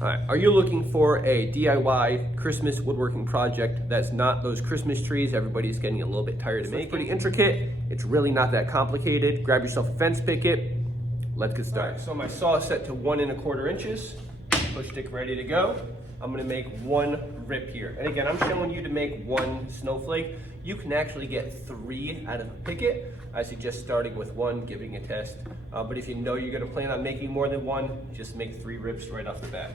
All right, are you looking for a DIY Christmas woodworking project that's not those Christmas trees everybody's getting a little bit tired of making? It's pretty intricate. It's really not that complicated. Grab yourself a fence picket. Let's get started. Right, so my saw is set to 1 1/4 inches. Push stick ready to go. I'm gonna make 1 rip here. And again, I'm showing you to make 1 snowflake. You can actually get 3 out of a picket. I suggest starting with 1, giving a test. But if you know you're gonna plan on making more than 1, just make 3 rips right off the bat.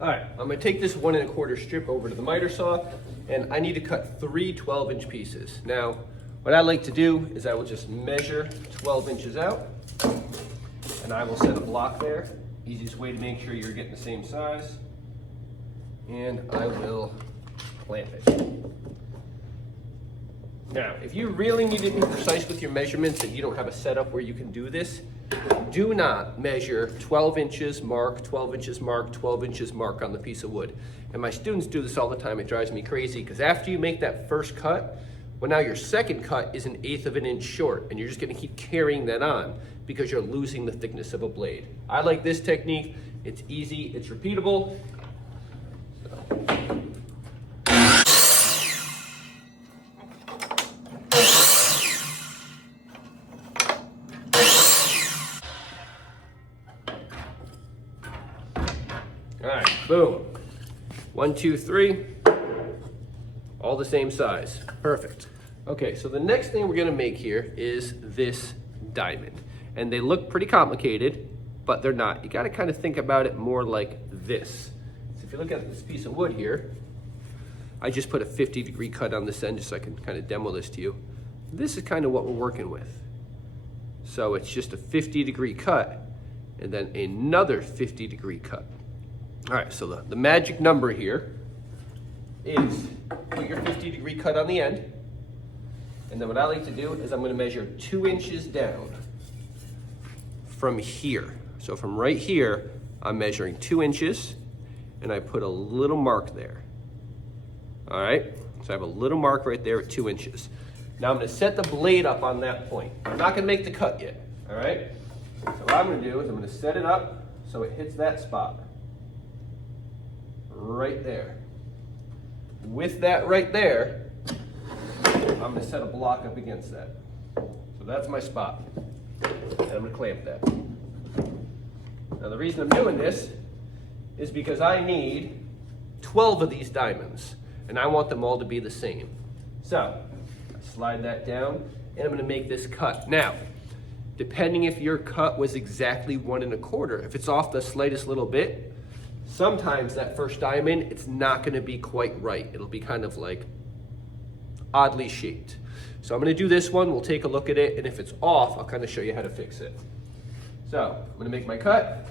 All right, I'm gonna take this 1 1/4 strip over to the miter saw, and I need to cut 3 12-inch pieces. Now, what I like to do is I will just measure 12 inches out, and I will set a block there. Easiest way to make sure you're getting the same size. And I will clamp it. Now, if you really need to be precise with your measurements and you don't have a setup where you can do this, do not measure 12 inches mark, 12 inches mark, 12 inches mark on the piece of wood. And my students do this all the time. It drives me crazy because after you make that first cut, well, now your second cut is 1/8 of an inch short, and you're just gonna keep carrying that on because you're losing the thickness of a blade. I like this technique. It's easy, it's repeatable. All right, boom. 1, 2, 3, all the same size, perfect. Okay, so the next thing we're gonna make here is this diamond. And they look pretty complicated, but they're not. You gotta kind of think about it more like this. So if you look at this piece of wood here, I just put a 50-degree cut on this end just so I can kind of demo this to you. This is kind of what we're working with. So it's just a 50-degree cut and then another 50-degree cut. All right, so the magic number here is put your 50-degree cut on the end. And then what I like to do is I'm gonna measure 2 inches down from here. So from right here, I'm measuring 2 inches and I put a little mark there. All right, so I have a little mark right there at 2 inches. Now I'm gonna set the blade up on that point. I'm not gonna make the cut yet, all right? So what I'm gonna do is I'm gonna set it up so it hits that spot. Right there. With that right there, I'm gonna set a block up against that. So that's my spot. And I'm gonna clamp that. Now the reason I'm doing this is because I need 12 of these diamonds and I want them all to be the same. So I slide that down and I'm gonna make this cut. Now, depending if your cut was exactly 1 1/4, if it's off the slightest little bit, sometimes that first diamond, it's not gonna be quite right. It'll be kind of like oddly shaped. So I'm gonna do this one, we'll take a look at it, and if it's off, I'll kind of show you how to fix it. So I'm gonna make my cut.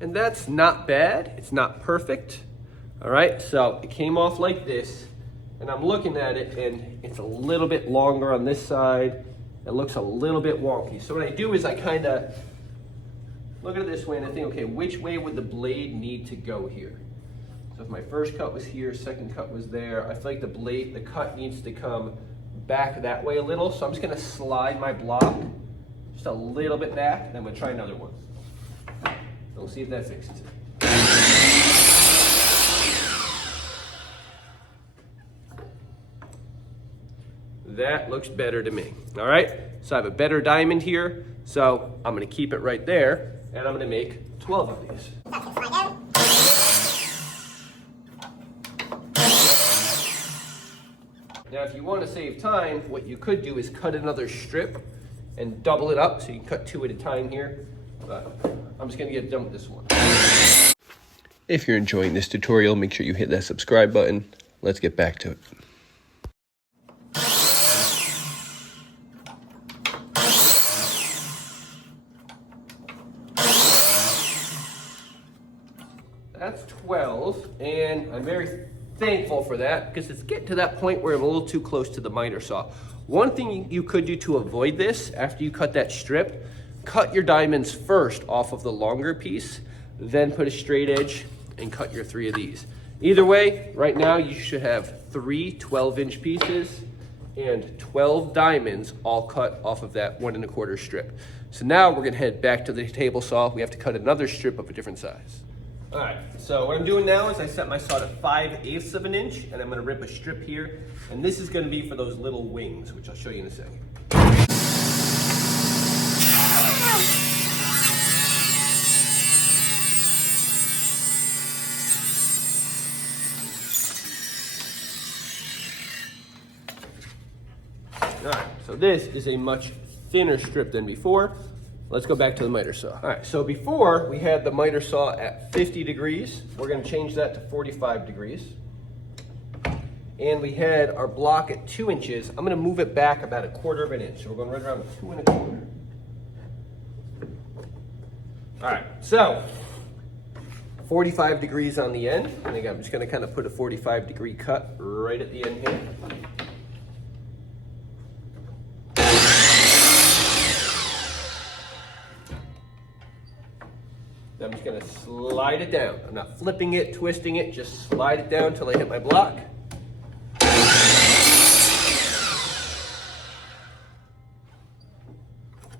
And that's not bad, it's not perfect. All right, so it came off like this. And I'm looking at it and it's a little bit longer on this side. It looks a little bit wonky. So what I do is I kind of look at it this way and I think, okay, which way would the blade need to go here? So if my first cut was here, second cut was there, I feel like the cut needs to come back that way a little. So I'm just gonna slide my block just a little bit back and I'm gonna try another one. We'll see if that fixes it. That looks better to me. All right, so I have a better diamond here, so I'm gonna keep it right there, and I'm gonna make 12 of these. Now, if you want to save time, what you could do is cut another strip and double it up, so you can cut 2 at a time here, but I'm just gonna get done with this one. If you're enjoying this tutorial, make sure you hit that subscribe button. Let's get back to it. That's 12, and I'm very thankful for that because it's getting to that point where I'm a little too close to the miter saw. One thing you could do to avoid this after you cut that strip, cut your diamonds first off of the longer piece, then put a straight edge and cut your 3 of these. Either way, right now you should have 3 12-inch pieces and 12 diamonds all cut off of that 1 1/4 strip. So now we're gonna head back to the table saw. We have to cut another strip of a different size. All right, so what I'm doing now is I set my saw to 5/8 of an inch, and I'm gonna rip a strip here. And this is gonna be for those little wings, which I'll show you in a second. All right, so this is a much thinner strip than before. Let's go back to the miter saw. All right, so before we had the miter saw at 50 degrees. We're gonna change that to 45 degrees. And we had our block at 2 inches. I'm gonna move it back about 1/4 of an inch. So we're going right around 2 1/4. All right, so 45 degrees on the end. I think I'm just gonna kind of put a 45-degree cut right at the end here. I'm just gonna slide it down. I'm not flipping it, twisting it, just slide it down until I hit my block.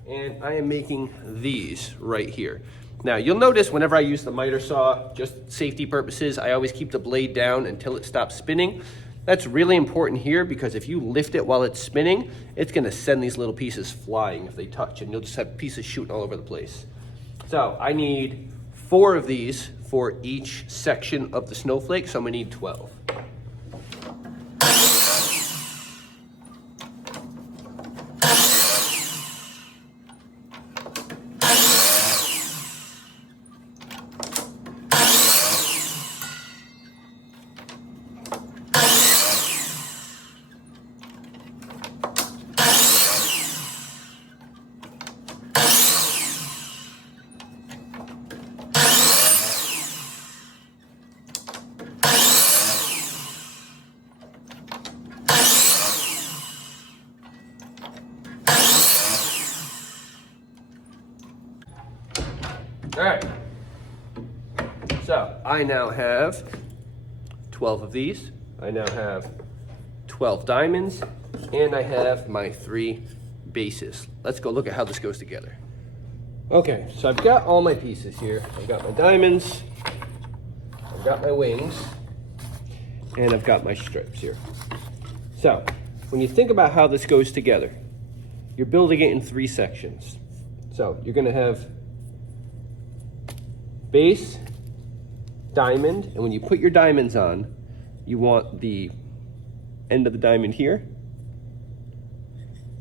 And I am making these right here. Now you'll notice whenever I use the miter saw, just safety purposes, I always keep the blade down until it stops spinning. That's really important here because if you lift it while it's spinning, it's gonna send these little pieces flying if they touch, and you'll just have pieces shooting all over the place. So I need 4 of these for each section of the snowflake, so I'm gonna need 12. All right, so I now have 12 of these. I now have 12 diamonds, and I have my 3 bases. Let's go look at how this goes together. Okay, so I've got all my pieces here. I've got my diamonds, I've got my wings, and I've got my strips here. So when you think about how this goes together, you're building it in 3 sections. So you're gonna have base, diamond, and when you put your diamonds on, you want the end of the diamond here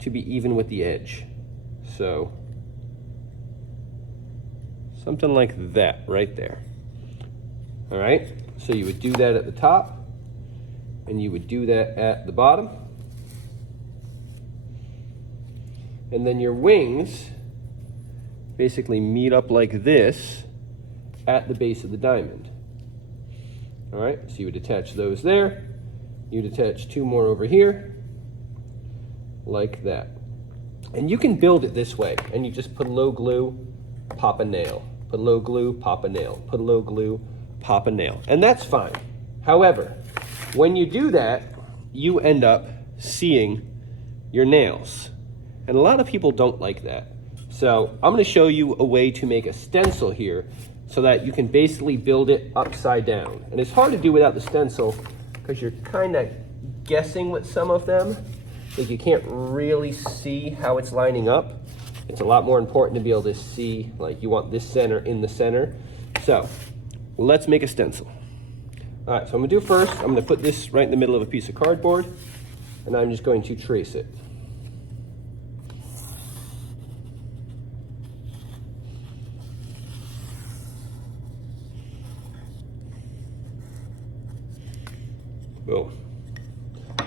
to be even with the edge. So something like that right there. All right, so you would do that at the top, and you would do that at the bottom. And then your wings basically meet up like this at the base of the diamond. All right, so you would attach those there. You'd attach 2 more over here, like that. And you can build it this way, and you just put a low glue, pop a nail, put a low glue, pop a nail, put a low glue, pop a nail, and that's fine. However, when you do that, you end up seeing your nails. And a lot of people don't like that. So I'm gonna show you a way to make a stencil here so that you can basically build it upside down. And it's hard to do without the stencil because you're kind of guessing with some of them, because you can't really see how it's lining up. It's a lot more important to be able to see, like you want this center in the center. So let's make a stencil. All right, so I'm gonna do first, I'm gonna put this right in the middle of a piece of cardboard, and I'm just going to trace it. Boom.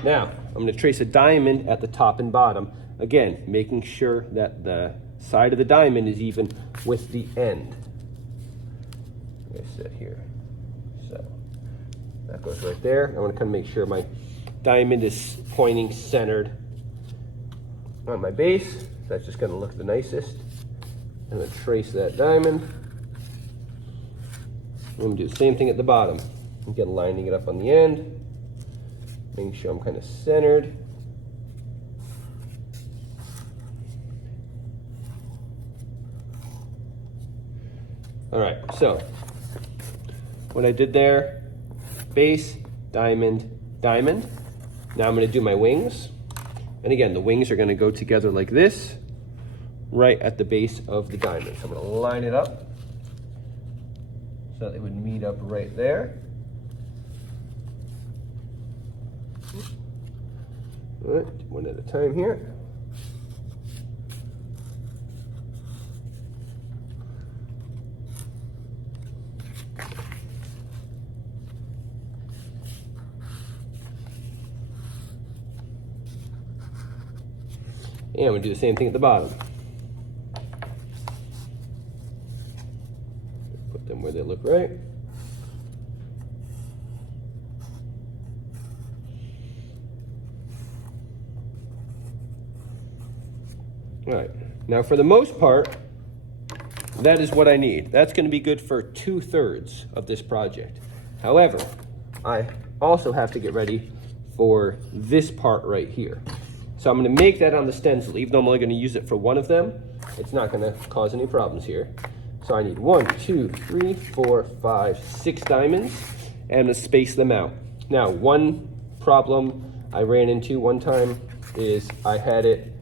Now, I'm gonna trace a diamond at the top and bottom. Again, making sure that the side of the diamond is even with the end. Like I said here. So, that goes right there. I wanna kind of make sure my diamond is pointing centered on my base. That's just gonna look the nicest. I'm going to trace that diamond. I'm going to do the same thing at the bottom. Again, lining it up on the end, making sure I'm kind of centered. All right, so what I did there, base, diamond, diamond. Now I'm going to do my wings. And again, the wings are going to go together like this, right at the base of the diamond. So I'm going to line it up so that they would meet up right there. All right, one at a time here. And we'll do the same thing at the bottom. Put them where they look right. All right, now for the most part, that is what I need. That's going to be good for 2/3 of this project. However, I also have to get ready for this part right here. So I'm going to make that on the stencil. Even though I'm only going to use it for one of them, it's not going to cause any problems here. So I need 1, 2, 3, 4, 5, 6 diamonds, and I'm going to space them out. Now, one problem I ran into one time is I had it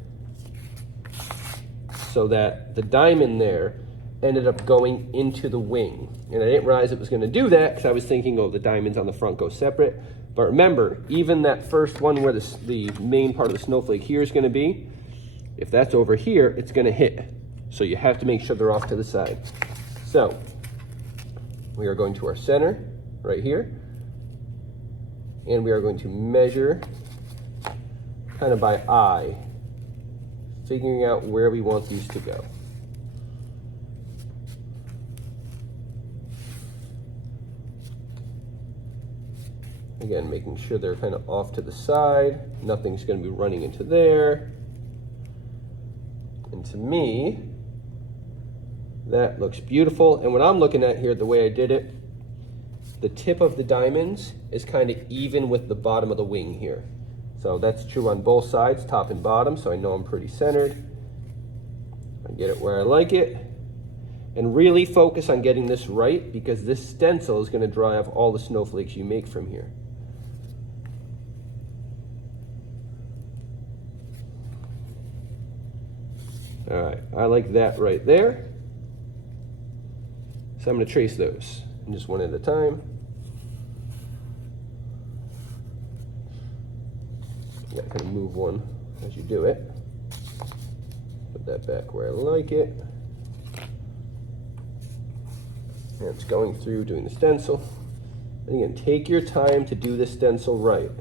so that the diamond there ended up going into the wing. And I didn't realize it was going to do that because I was thinking, oh, the diamonds on the front go separate. But remember, even that first one where the main part of the snowflake here is going to be, if that's over here, it's going to hit. So you have to make sure they're off to the side. So we are going to our center right here, and we are going to measure kind of by eye, figuring out where we want these to go. Again, making sure they're kind of off to the side. Nothing's going to be running into there. And to me, that looks beautiful. And what I'm looking at here, the way I did it, the tip of the diamonds is kind of even with the bottom of the wing here. So that's true on both sides, top and bottom, so I know I'm pretty centered. I get it where I like it. And really focus on getting this right, because this stencil is going to drive all the snowflakes you make from here. All right, I like that right there. So I'm going to trace those, and just one at a time. You got to kind of move one as you do it. Put that back where I like it. And it's going through doing the stencil. And again, take your time to do this stencil right.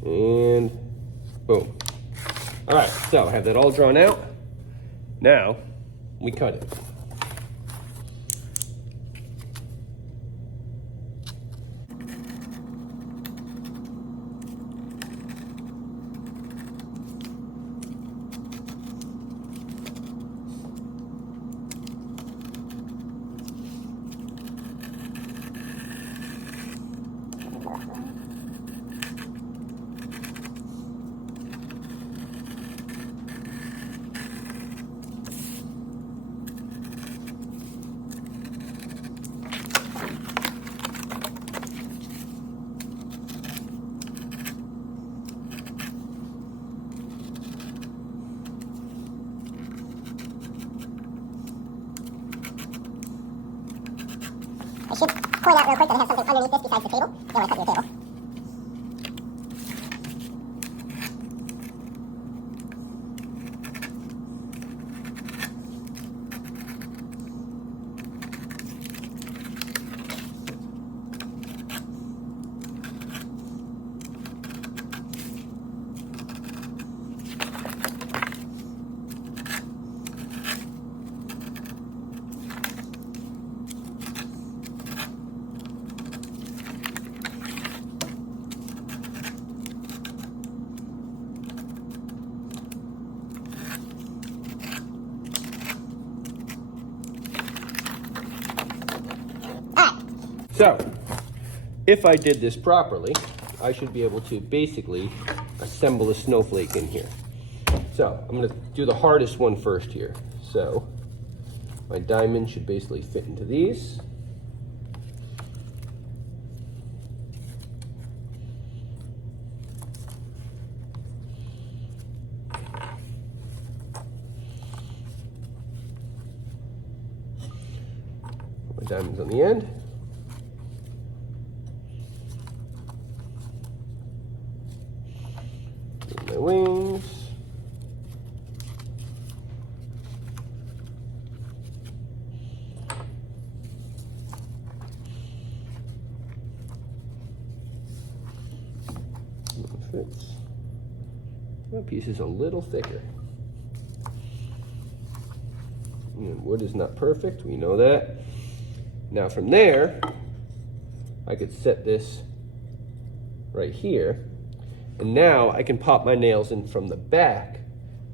And boom. All right, so I have that all drawn out. Now we cut it. I should point out real quick that I have something underneath this besides the table. You don't want to cut your table. So, if I did this properly, I should be able to basically assemble a snowflake in here. So, I'm going to do the hardest one first here. So, my diamond should basically fit into these. My diamond's on the end. My wings. Fits. That piece is a little thicker. And wood is not perfect, we know that. Now from there, I could set this right here. And now I can pop my nails in from the back.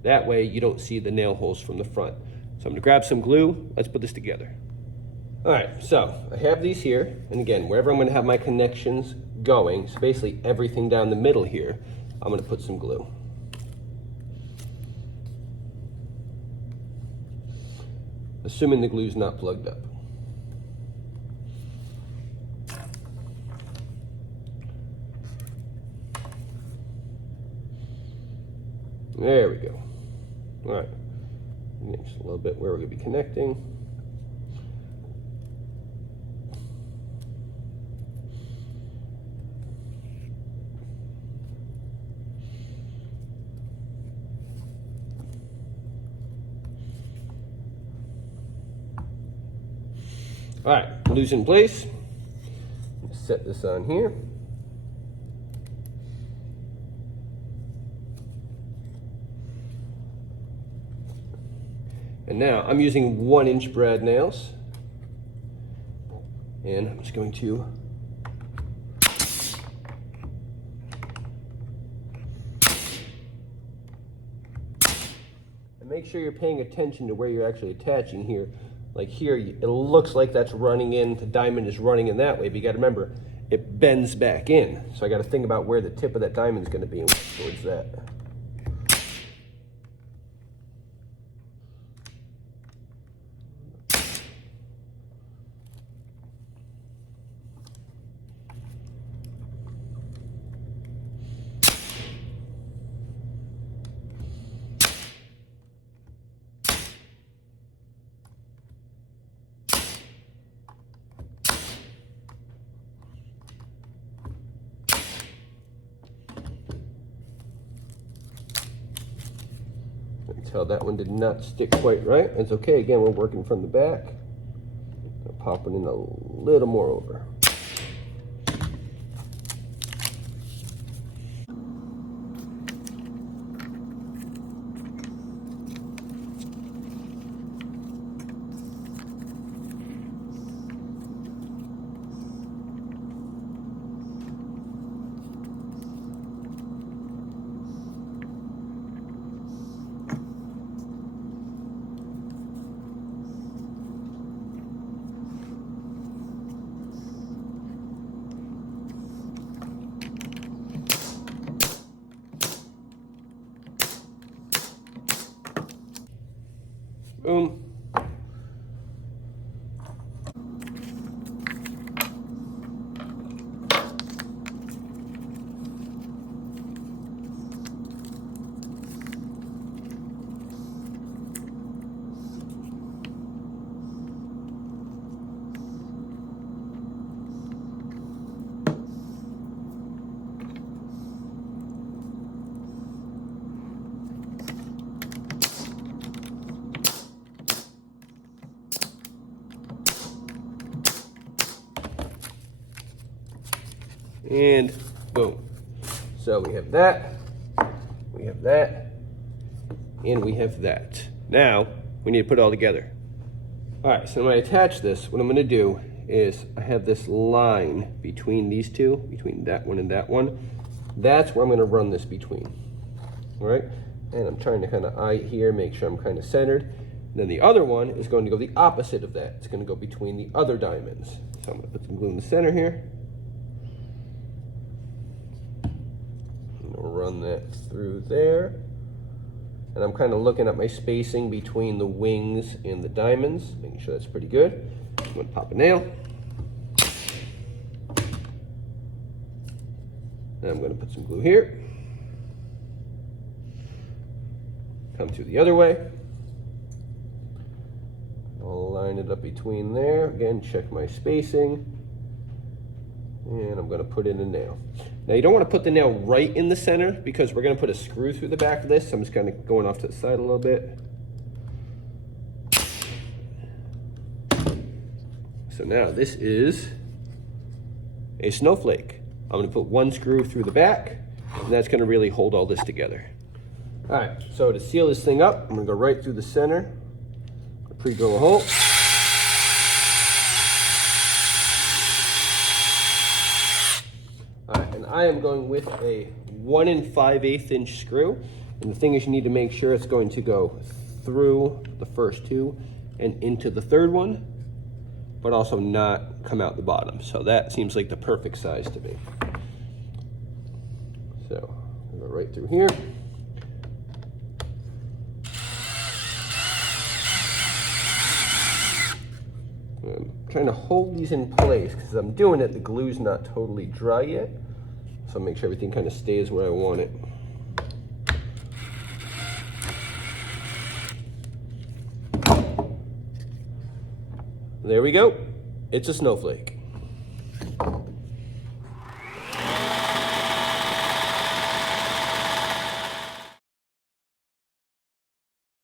That way you don't see the nail holes from the front. So I'm gonna grab some glue, let's put this together. All right, so I have these here. And again, wherever I'm gonna have my connections going, so basically everything down the middle here, I'm gonna put some glue. Assuming the glue's not plugged up. There we go. All right, next a little bit where we're gonna be connecting. All right, glue's in place. Set this on here. And now I'm using 1-inch brad nails. And I'm just going to and make sure you're paying attention to where you're actually attaching here. Like here, it looks like that's running in, the diamond is running in that way, but you gotta remember, it bends back in. So I gotta think about where the tip of that diamond is gonna be and work towards that. Tell that one did not stick quite right. It's okay, again, we're working from the back. I'll pop it in a little more over. Boom. and boom. So we have that, we have that, and we have that. Now, we need to put it all together. All right, so when I attach this, what I'm gonna do is I have this line between these two, between that one and that one. That's where I'm gonna run this between, all right? And I'm trying to kind of eye it here, make sure I'm kind of centered. And then the other one is going to go the opposite of that. It's gonna go between the other diamonds. So I'm gonna put some glue in the center here. I'm gonna run that through there. And I'm kind of looking at my spacing between the wings and the diamonds, making sure that's pretty good. I'm gonna pop a nail. Then I'm gonna put some glue here. Come through the other way. I'll line it up between there. Again, check my spacing. And I'm gonna put in a nail. Now you don't wanna put the nail right in the center because we're gonna put a screw through the back of this. So I'm just kind of going off to the side a little bit. So now this is a snowflake. I'm gonna put one screw through the back, and that's gonna really hold all this together. All right, so to seal this thing up, I'm gonna go right through the center, pre-drill a hole. All right, and I am going with a 1 5/8 inch screw. And the thing is, you need to make sure it's going to go through the first two and into the third one, but also not come out the bottom. So that seems like the perfect size to me. So I'll go right through here. I'm trying to hold these in place because I'm doing it, the glue's not totally dry yet. So I'll make sure everything kind of stays where I want it. There we go. It's a snowflake.